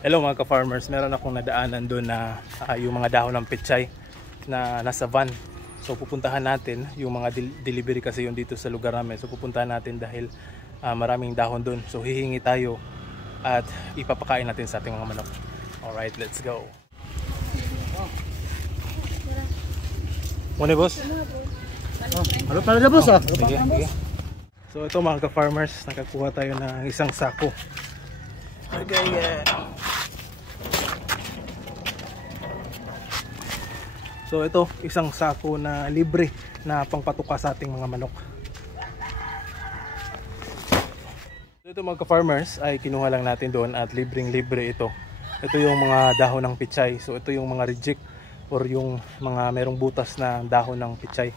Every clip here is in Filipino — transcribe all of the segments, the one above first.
Hello mga ka-farmers, meron akong nadaanan doon na yung mga dahon ng pechay na nasa van. So pupuntahan natin yung mga delivery kasi yun dito sa lugar namin. So pupuntahan natin dahil maraming dahon doon. So hihingi tayo at ipapakain natin sa ating mga manok. Alright, let's go. Muna boss? Ano pala na boss ah? Sige. So ito mga ka-farmers, nakakuha tayo ng isang sako. Okay, So ito, isang sako na libre na pangpatuka sa ating mga manok. So ito mga ka-farmers ay kinuha lang natin doon at libreng-libre ito. Ito yung mga dahon ng pechay. So ito yung mga reject or yung mga merong butas na dahon ng pechay.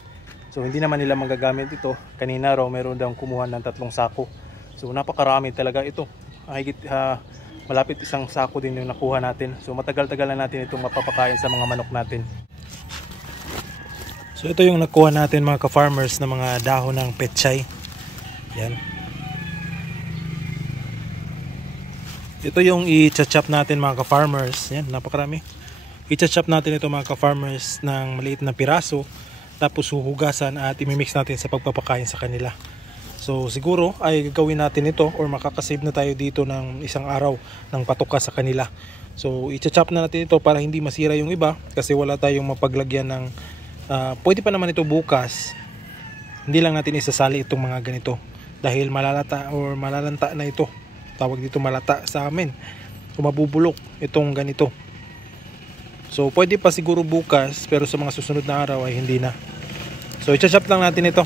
So hindi naman nila magagamit ito. Kanina raw meron daw kumuha ng 3 sako. So napakarami talaga ito. Malapit isang sako din yung nakuha natin. So matagal-tagal na natin itong mapapakain sa mga manok natin. So ito yung nakuha natin mga ka-farmers na mga dahon ng pechay. Yan. Ito yung i-chop natin mga ka-farmers. Yan, napakarami. I-chop natin ito mga ka-farmers ng maliit na piraso. Tapos huhugasan at imimix natin sa pagpapakain sa kanila. So siguro ay gagawin natin ito or makakasave na tayo dito ng isang araw ng patuka sa kanila. So i-chop na natin ito para hindi masira yung iba kasi wala tayong mapaglagyan ng pwede pa naman ito bukas. Hindi lang natin isasali itong mga ganito dahil malalata or malalanta na ito. Tawag dito malata sa amin. O mabubulok itong ganito. So pwede pa siguro bukas pero sa mga susunod na araw ay hindi na. So i-chop lang natin ito.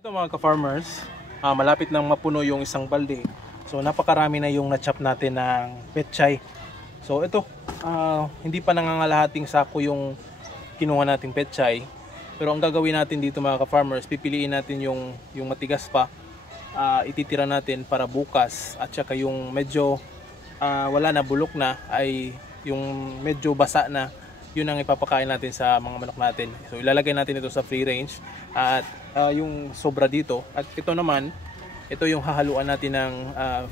Ito mga ka-farmers, malapit nang mapuno yung isang balde. So napakarami na yung na-chop natin ng pechay. So ito, hindi pa nangangalahating sako yung kinuha nating pechay. Pero ang gagawin natin dito mga ka-farmers, pipiliin natin yung matigas pa. Ititira natin para bukas. At saka yung medyo wala na, bulok na, ay yung medyo basa na, yun ang ipapakain natin sa mga manok natin. So ilalagay natin ito sa free range at yung sobra dito at ito naman, ito yung hahaluan natin ng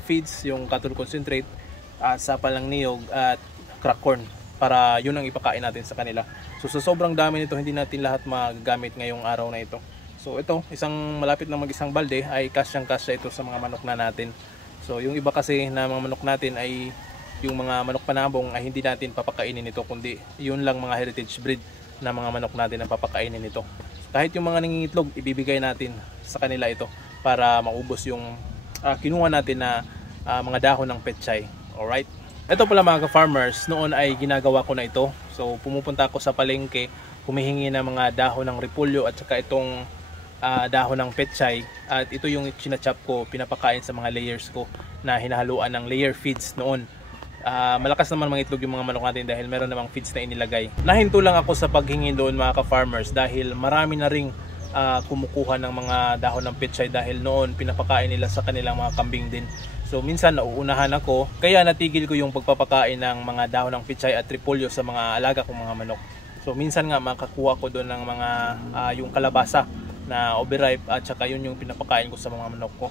feeds, yung cattle concentrate, sapal ng niyog at crack corn para yun ang ipakain natin sa kanila. So sa sobrang dami nito, hindi natin lahat magagamit ngayong araw na ito. So ito, isang malapit na mag-isang balde ay kasyang-kasya ito sa mga manok na natin. So yung iba kasi na mga manok natin ay yung mga manok panabong ay hindi natin papakainin ito, kundi yun lang mga heritage breed na mga manok natin ang papakainin ito. So, kahit yung mga nangingitlog, ibibigay natin sa kanila ito para maubos yung kinuha natin na mga dahon ng pechay. Alright? Ito pala mga ka-farmers, noon ay ginagawa ko na ito. So pumupunta ako sa palengke, humihingi ng mga dahon ng repolyo at saka itong dahon ng pechay. At ito yung chinachop ko, pinapakain sa mga layers ko na hinahaluan ng layer feeds noon. Malakas naman mga itlog yung mga manok natin dahil meron namang feeds na inilagay. Nahinto lang ako sa paghingi doon mga ka-farmers dahil marami na ring kumukuha ng mga dahon ng pechay dahil noon pinapakain nila sa kanilang mga kambing din. So minsan nauunahan ako, kaya natigil ko yung pagpapakain ng mga dahon ng pechay at repolyo sa mga alaga kong mga manok. So minsan nga makakuha ko doon ng mga yung kalabasa na overripe at saka yun yung pinapakain ko sa mga manok ko.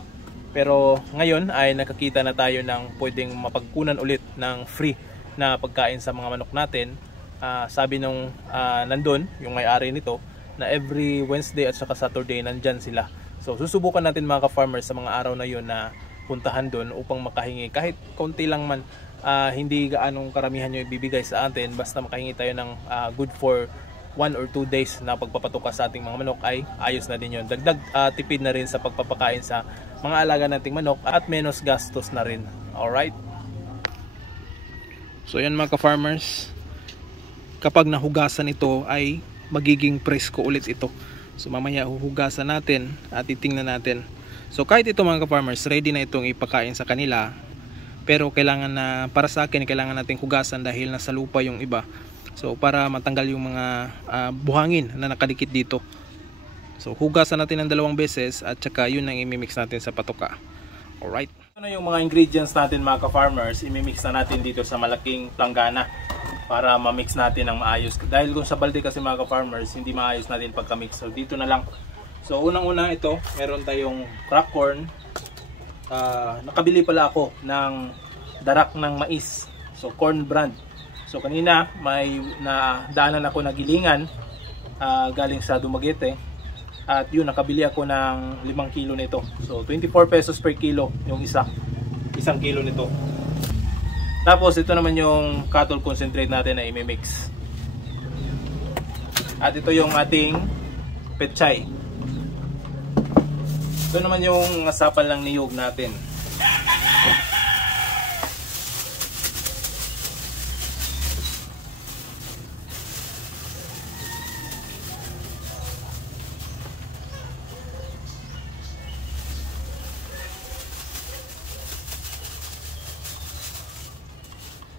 Pero ngayon ay nakakita na tayo ng pwedeng mapagkunan ulit ng free na pagkain sa mga manok natin. Sabi nung nandun, yung may-ari nito, na every Wednesday at saka Saturday nandyan sila. So susubukan natin mga ka-farmers sa mga araw na yun na puntahan doon upang makahingi kahit konti lang man, hindi gaanong karamihan yung ibibigay sa atin, basta makahingi tayo ng good for 1 or 2 days na pagpapatuka sa ating mga manok ay ayos na din yun. Dagdag tipid na rin sa pagpapakain sa mga alaga nating manok at menos gastos na rin. Alright? So yan mga ka-farmers, kapag nahugasan ito ay magiging presko ulit ito. So mamaya huhugasan natin at titingnan natin. So kahit ito mga ka-farmers, ready na itong ipakain sa kanila. Pero kailangan na, para sa akin, kailangan nating hugasan dahil nasa lupa yung iba. So para matanggal yung mga buhangin na nakadikit dito. So hugasan natin ng 2 beses at saka yun ang imimix natin sa patoka. Alright. Ito na yung mga ingredients natin mga ka-farmers. Imimix na natin dito sa malaking planggana para ma-mix natin ng maayos. Dahil kung sa balde kasi mga ka-farmers, hindi maayos natin pagka-mix. So dito na lang. So unang-una ito, meron tayong crack corn. Nakabili pala ako ng darak ng mais. So corn brand. So kanina may nadaanan ako na gilingan galing sa Dumaguete. At yun, nakabili ako ng 5 kilo nito. So 24 pesos per kilo yung isang kilo nito. Tapos ito naman yung cattle concentrate natin na imimix. At ito yung ating pechay. Ito naman yung asapal ng niyog natin.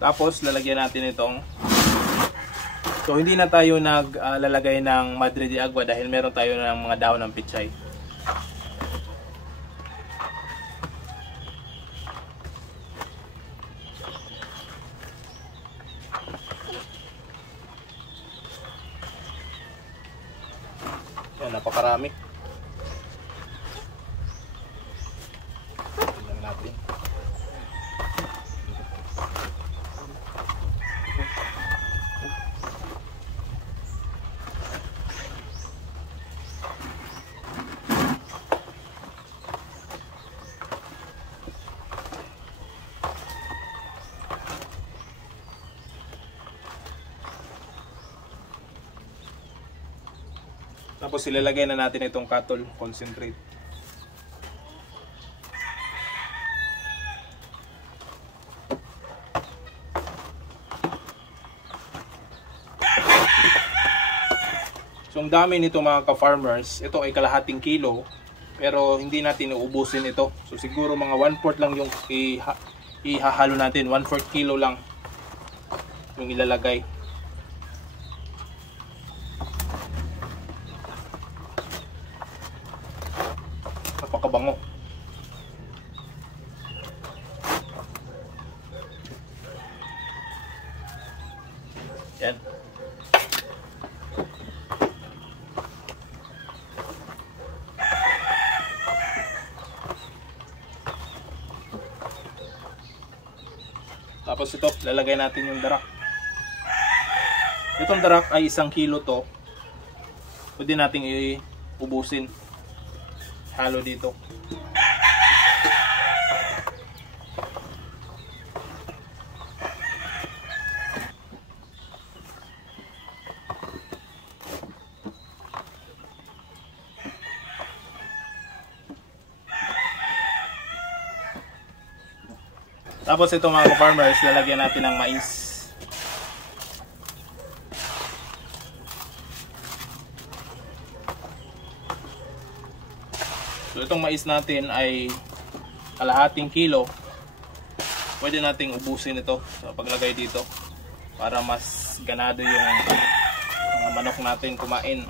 Tapos lalagyan natin itong, so hindi na tayo naglalagay ng madre de agua dahil meron tayo ng mga dahon ng pechay. Yan, napakarami. Tingnan natin. Tapos ilalagay na natin itong cattle concentrate. So ang dami nito mga ka-farmers, ito ay kalahating kilo, pero hindi natin uubusin ito. So siguro mga 1/4 lang yung ihahalo natin, 1/4 kilo lang yung ilalagay. Napakabango. Yan. Tapos ito, lalagay natin yung darak. Itong darak ay 1 kilo to. Pwede nating iubusin. Halo dito. Tapos ito mga farmers, lalagyan natin ng mais. So itong mais natin ay kalahating kilo. Pwede nating ubusin ito sa paglagay dito para mas ganado yung mga manok natin kumain.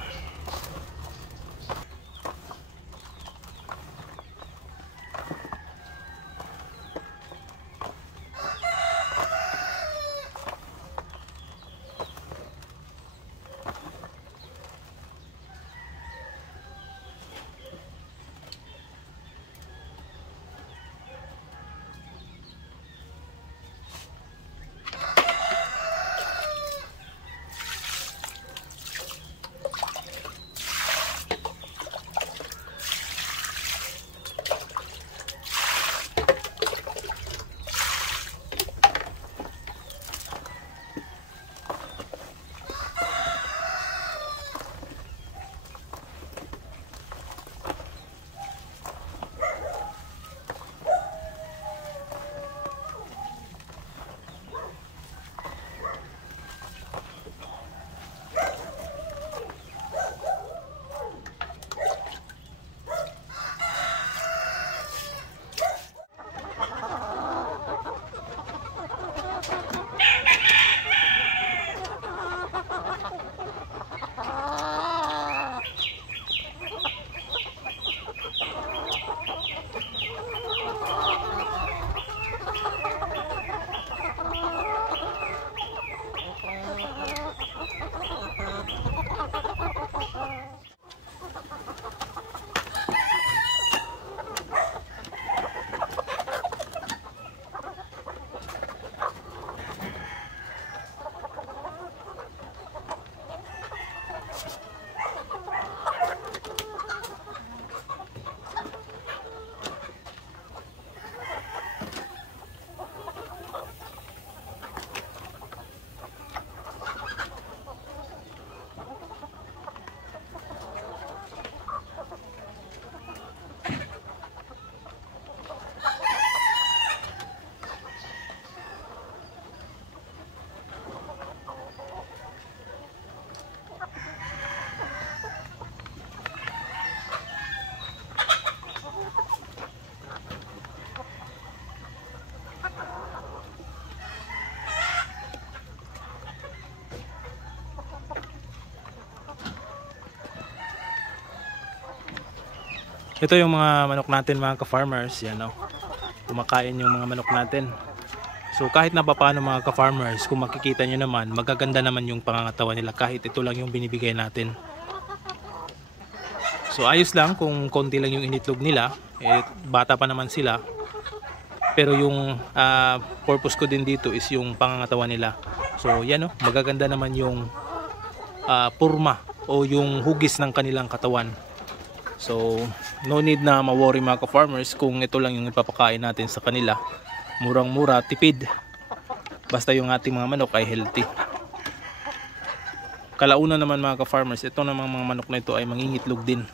Ito yung mga manok natin mga ka-farmers. Yan o. Kumakain yung mga manok natin. So kahit na paano mga ka-farmers, kung makikita nyo naman, magaganda naman yung pangangatawan nila kahit ito lang yung binibigay natin. So ayos lang kung konti lang yung initlog nila. Bata pa naman sila. Pero yung purpose ko din dito is yung pangangatawan nila. So yan o, magaganda naman yung purma o yung hugis ng kanilang katawan. So no need na ma-worry mga ka-farmers kung ito lang yung ipapakain natin sa kanila. Murang-mura, tipid. Basta yung ating mga manok ay healthy. Kalauna naman mga ka-farmers, ito namang mga manok na ito ay mangingitlog din.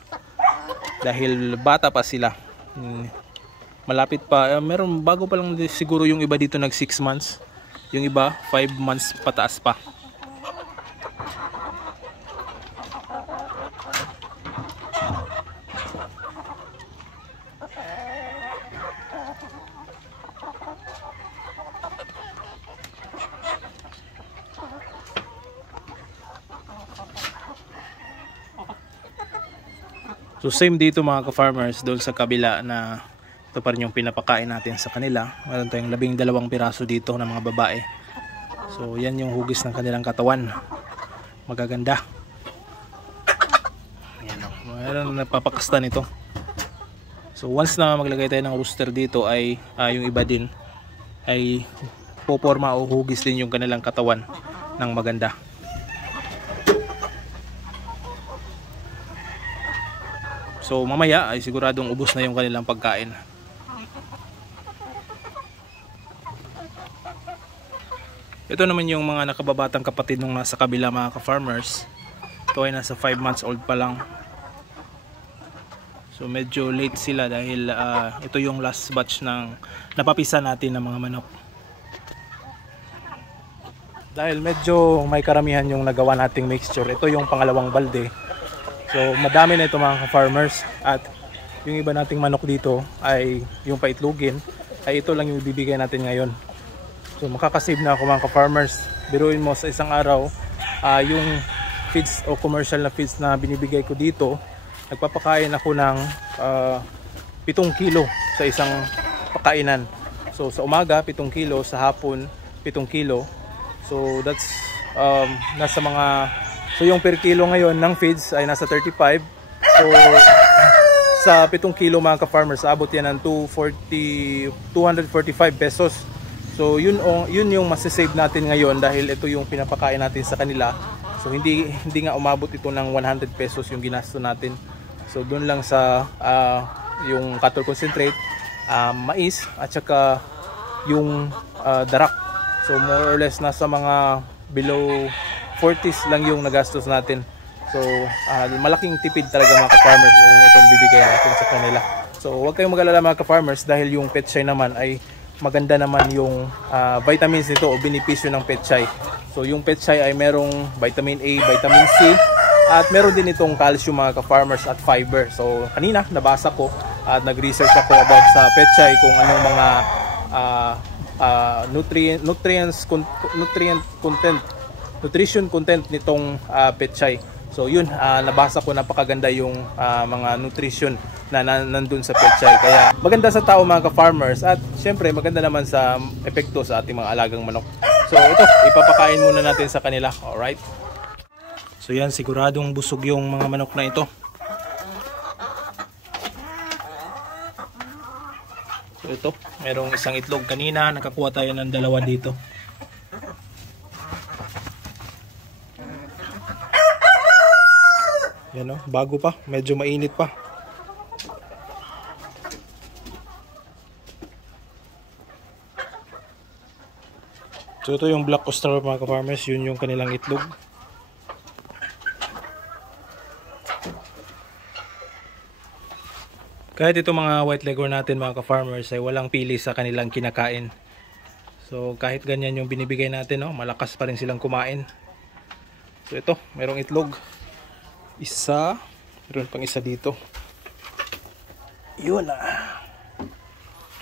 Dahil bata pa sila. Malapit pa, meron bago pa lang siguro yung iba dito nag 6 months. Yung iba 5 months pataas pa. So same dito mga ka-farmers, doon sa kabila na ito pa rin yung pinapakain natin sa kanila. Meron tayong 12 piraso dito ng mga babae. So yan yung hugis ng kanilang katawan. Magaganda. Ayan o. Meron napapakasta nito. So once na maglagay tayo ng rooster dito ay yung iba din ay poporma o hugis din yung kanilang katawan ng maganda. So mamaya ay siguradong ubos na yung kanilang pagkain. Ito naman yung mga nakababatang kapatid nung nasa kabila mga ka-farmers. Ito ay nasa 5 months old pa lang. So medyo late sila dahil ito yung last batch ng napapisa natin ng mga manok. Dahil medyo may karamihan yung nagawa nating mixture. Ito yung pangalawang balde. So madami na ito mga ka-farmers. At yung iba nating manok dito ay yung paitlogin ay ito lang yung bibigay natin ngayon. So makakasave na ako mga ka-farmers. Biruin mo sa isang araw yung feeds o commercial na feeds na binibigay ko dito, nagpapakain ako ng 7 kilo sa isang pakainan. So sa umaga 7 kilo, sa hapon 7 kilo. So that's nasa mga, so yung per kilo ngayon ng feeds ay nasa 35. So sa 7 kilo mga ka-farmers, abot yan ng 245 pesos. So yun yung masasave natin ngayon dahil ito yung pinapakain natin sa kanila. So hindi nga umabot ito ng 100 pesos yung ginasto natin. So doon lang sa yung cattle concentrate, mais at saka yung darak. So more or less nasa mga below 40s lang yung nagastos natin. So malaking tipid talaga mga ka-farmers yung itong bibigay natin sa kanila. So huwag kayong mag-alala mga ka-farmers dahil yung Petchay naman ay maganda naman yung vitamins nito o benepisyo ng Petchay. So yung Petchay ay merong vitamin A, vitamin C at meron din itong calcium mga ka-farmers at fiber. So kanina nabasa ko at nag-research ako about sa Petchay kung anong mga nutrition content nitong Petchay. So yun, nabasa ko, napakaganda yung mga nutrition na nandun sa Petchay. Kaya maganda sa tao mga ka-farmers at syempre maganda naman sa epekto sa ating mga alagang manok. So ito, ipapakain muna natin sa kanila. Alright. So yan, siguradong busog yung mga manok na ito. So ito, merong isang itlog kanina, nakakuha tayo ng 2 dito. Yan o, bago pa, medyo mainit pa. So ito yung Black Australian mga ka-farmers, yun yung kanilang itlog. Kahit itong mga white leghorn natin mga ka-farmers ay walang pili sa kanilang kinakain. So kahit ganyan yung binibigay natin, no, malakas pa rin silang kumain. So ito, merong itlog. Isa, meron pang isa dito. Yun na.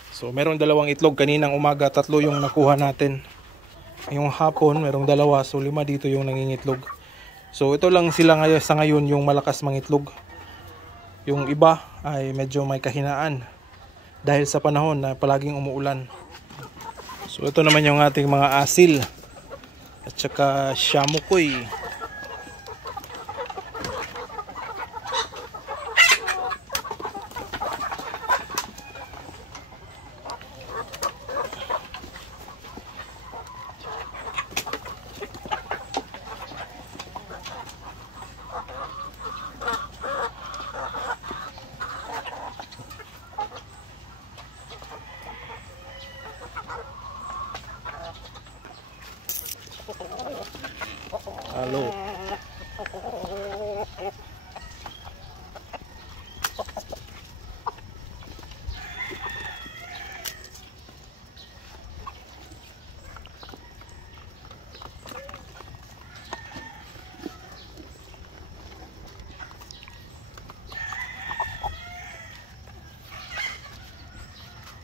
So meron 2 itlog kaninang umaga, 3 yung nakuha natin. Yung hapon merong 2, so 5 dito yung nangingitlog. So ito lang sila ngayon sa ngayon yung malakas mangitlog. Yung iba ay medyo may kahinaan dahil sa panahon na palaging umuulan. So ito naman yung ating mga asil at saka shamukoy. Halo.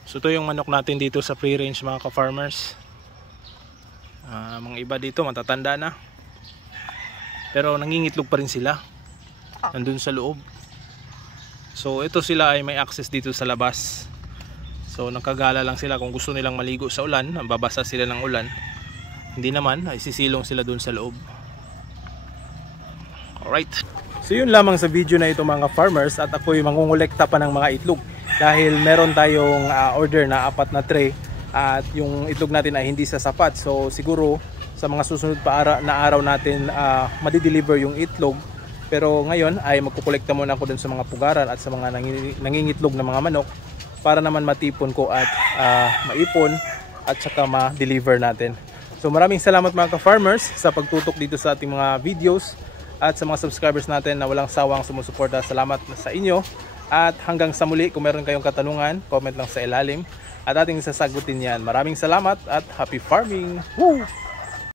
So ito yung manok natin dito sa free range mga ka-farmers. Mga iba dito matatanda na, pero nangingitlog pa rin sila nandun sa loob. So ito sila ay may access dito sa labas. So nakagala lang sila kung gusto nilang maligo sa ulan, babasa sila ng ulan. Hindi naman, ay sisilong sila dun sa loob. Alright. So yun lamang sa video na ito mga farmers, at ako'y mangungulekta pa ng mga itlog. Dahil meron tayong order na 4 na tray at yung itlog natin ay hindi sasapat. So siguro sa mga susunod pa na araw natin madideliver yung itlog. Pero ngayon ay magkukolekta muna ako dun sa mga pugaran at sa mga nangingitlog na mga manok para naman matipon ko at maipon at saka ma-deliver natin. So maraming salamat mga ka-farmers sa pagtutok dito sa ating mga videos at sa mga subscribers natin na walang sawang sumusuporta. Salamat sa inyo. At hanggang sa muli, kung meron kayong katanungan, comment lang sa ilalim at ating sasagutin yan. Maraming salamat at happy farming! Woo!